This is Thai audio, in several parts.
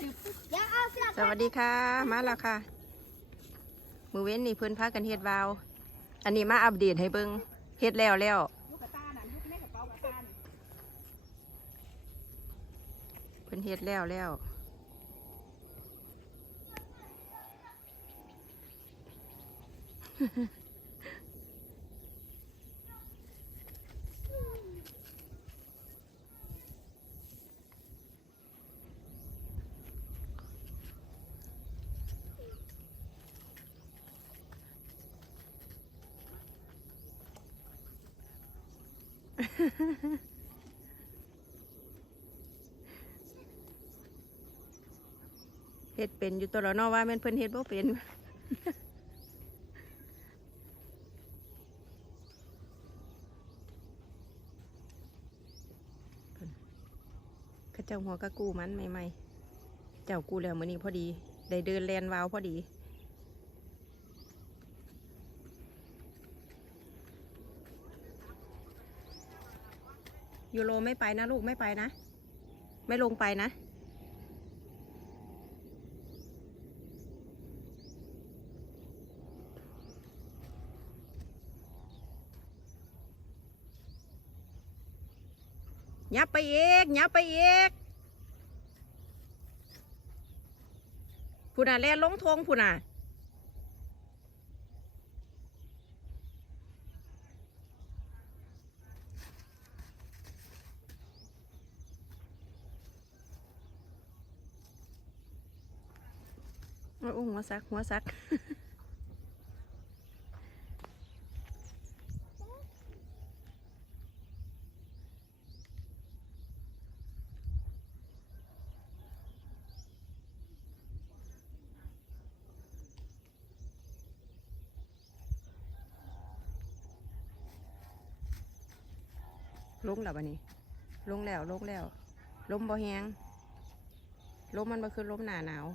สวัสดีค่ะ มาแล้วค่ะ มือเว้นนี่เพื่อนพากันเฮ็ดวาว อันนี้มาอัปเดตให้เบิ่งเฮ็ดแล้วแล้วเป๋ากระตาน่ะเพื่อนเฮ็ดแล้วแล้ว เฮ็ดเป็นอยู่ตัวละเนอว่าแม่นเพิ่นเฮ็ดบ่เป็นเข้าเจ้าหัวกะกู้มันใหม่ๆ เจ้ากู้แล้วมื้อนี้พอดี ได้เดินแลนวาวพอดี ยูโรไม่ไปนะลูกไม่ไปนะ ไม่ลงไปนะ ยับไปอีกยับไปอีกผู้น่ะแล่นลงทงผู้น่ะ โอ้ยหัวซักหัวซักลงแล้วบันนี้ ลงแล้วลงแล้ว ลมบ่แหงลมมันบ่คือลมหนาหนาว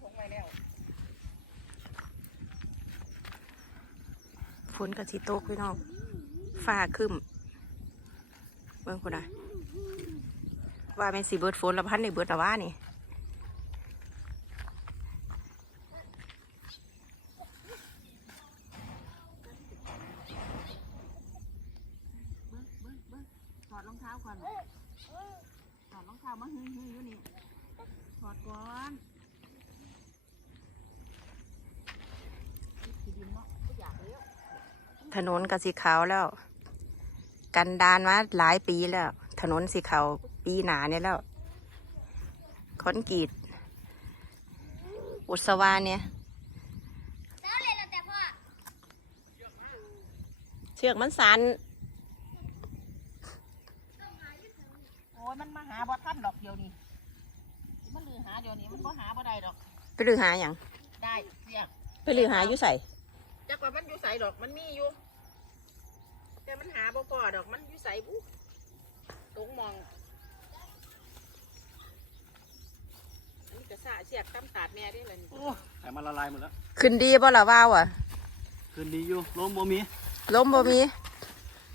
ถุงไว้แล้วฝนกับสีตกพี่น้องฟ้าครึมเบิ่งคนน่ะว่าเป็นสีเบิดฝนละพันในเบิดละว่านี่เบิ้งเบิ้งเบิ้งถอดรองเท้าก่อนถอดรองเท้ามาหึ่งหึ่งอยู่นี่ถอดก่อนขี้ดินเนาะก็อยากเลี้ยว ถนนกับสีขาวแล้ว กันดานมาหลายปีแล้ว ถนนสีขาวปีหนาเนี่ยแล้วคอนกรีตอุตสวาเนี่ยแล้วเลยแล้วแต่พ่อเชือกมันสันโอ้ยมันมาหาบ่ทันดอกเดียวนี่มันลือหาเดี๋ยวนี้มันก็หาบ่ได้ดอกไปลือหาอย่างได้เสียงไปลือหาอยู่ใส่ จักว่ามันอยู่ใสดอกมันมีอยู่ แต่มันหาบ่พอดอกมันอยู่ใสบุตรงมองอันนี้กระสะเสียกตั้มตาดแม่ได้เลยนี่โอ้ไขมันละลายหมดแล้วขึ้นดีบ่ละว่าวอะ คืนดีอยู่ลมบ่มีลมบ่มี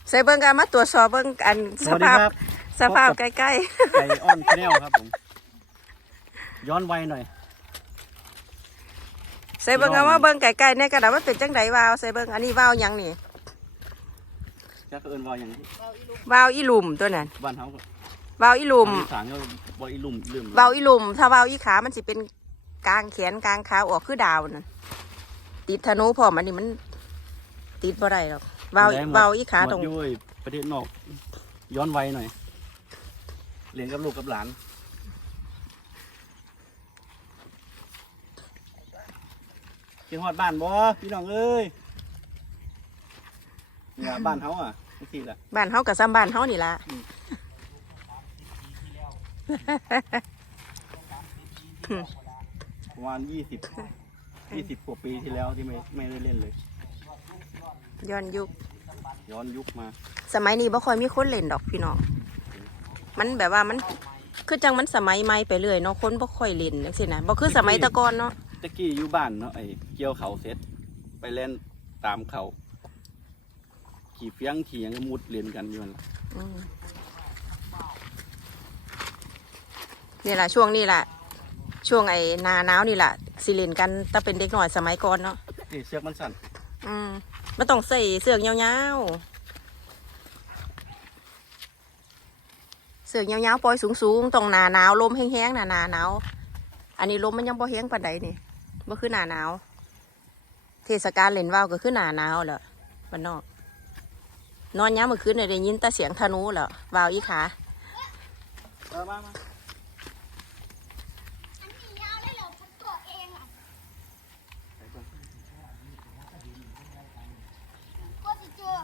ใส่เบิ่งกันมาตรวจสอบเบิ่งอันสภาพสภาพใกล้ไก่อ้อนแนลครับผม ย้อนไวหน่อยๆ ใส่เบิ่งกันว่าเบิ่งใกล้ๆในกระดาษมันเป็นจังไดวาวใส่เบิ่งอันนี้วาวหยังนี่จะเอินว่าอย่างนี้วาวอีหลุมตัวนั้นบ้านเขาก็วาวอีหลุมอีสานก็บอยลุ่มลืมวาวอีหลุมถ้าวาวอีขามันสิเป็นกลางแขนกลางขาออกคือดาวนั่นติดธนูพร้อมอันนี้มันติดบ่ได้หรอกวาววาวอีขาหมตรดงอยุ้ยประเทศนอก ย้อนวัยหน่อยเรียนกับลูกกับหลาน กินฮอดบ้านบ่พี่น้องเอ้ยนี่ล่ะบ้านเฮาอะนี่สิล่ะบ้านเฮากับซ้ำบ้านเฮานี่ละประมาณยี่สิบยี่สิบกว่าปีที่แล้วที่ไม่ไม่ได้เล่นเลย ย้อนยุค ย้อนยุคมา สมัยนี้บ่ค่อยมีคนเล่นดอกพี่น้อง มันแบบว่ามัน คือจังมันสมัยใหม่ไปเรื่อยเนาะคนบ่ค่อยเล่นจังซี่นะบ่คือสมัยแตะก่อนเนาะ ตะกี้อยู่บ้านเนาะไอ้เกี่ยวเขาเสร็จ ไปเล่นตามเขาขี่เฟียงขี่หยังก็มุดเล่นกันอยู่นั่นล่ะอืมนี่แหละช่วงนี้แหละช่วงไอ้หนาหนาวนี่แหละสิเล่นกันถ้าเป็นเด็กหน่อยสมัยก่อนเนาะนี่เชือกมันสั่นอืมไม่ต้องใส่เสื้อกยาวๆเสื้อกยาวๆปล่อยสูงๆตรงหนาหนาวลมแห้งๆหนาหนาหนาวอันนี้ลมมันยังบ่แห้งปานใดนี่ บ่คือหนาหนาว เทศกาลเล่นว่าวก็คือหนาหนาวแหละบ้านนอก นอนย้ำเมื่อคืนเนี่ยได้ยินแต่เสียงธนูแหละว่าวอีขาเออมามา อันนี้ยาวเลยเหรอฉันตัวเองอะ ไปก่อน ก็จะเจอ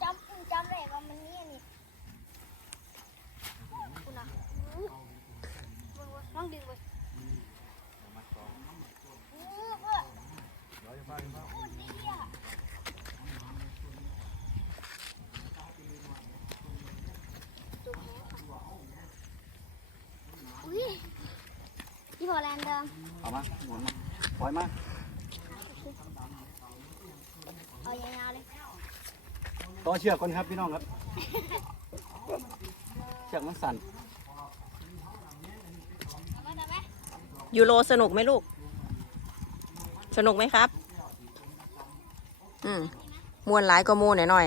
จำจำเลยว่ามันนี่นี่คุณนะอู้ลองดึงไปอู้เพื่ออู้ดีอะจุกแม่ค่ะอุ้ย ที่พอแลนด์เดิมเอามาหมุนมาปล่อยมาเอายาวๆเลยต่อเชือกก่อนครับพี่น้องครับ เชือกมันสั่นเอามาได้ไหมยูโรสนุกไหมลูก สนุกไหมครับ อืมมวนหลายก็มูหน่อยหน่อย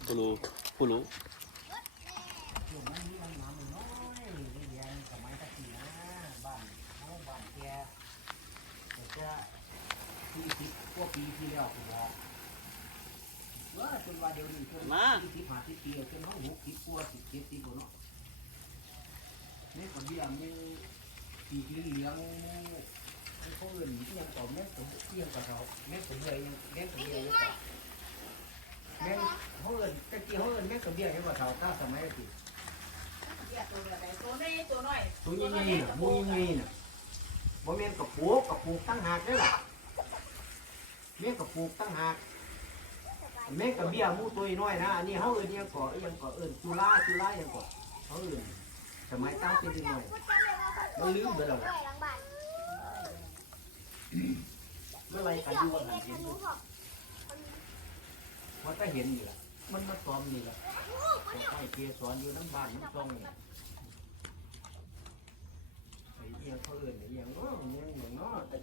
ผู้รู้ผู้รู้มาสิบห้าสิบปีเอาจนเขาหกสิบกว่าสิบเจ็ดสิบกว่าเนาะนี่คนเดียวมีปีกเลี้ยงเขาเอื่นที่ยังต่อแม่ผมเที่ยงกับเราแม่ผมเลยยังแม่ผมเลยยังแม่ เขาเอื่นตะกี้เขาเอื่นแม่ผมเดียยังกว่าเราถ้าสมัยกี่ตัวนี้ตัวน้อยตัวยิ่งยิ่งมูยิ่งยิ่งน่ะบ่แม่นกับปลูกกับปลูกตั้งหากนี่แหละแม่กับปลูกตั้งหากแม่กับเบี้ยมูตัวน้อยนะอันนี้เขาเอื่นยังก่อยังก่อเอื่นจุฬาจุฬายังก่อเขาเอื่นสมัยตั้งเป็นยังไงมันลืมไปแล้วลังบ้านเมื่อไรไปเสือดูกอาหารเล็กเห็นหนูอยู่บอกมันก็เห็นอยู่ละ มันมาซ้อมนี่แหละไอ้เกียสอนอยู่น้ำบ้านน้ำซองนี่ไอ้เอียงเขาเอื่นไอ้เอียงเนาะเอียงอย่างเนาะแต่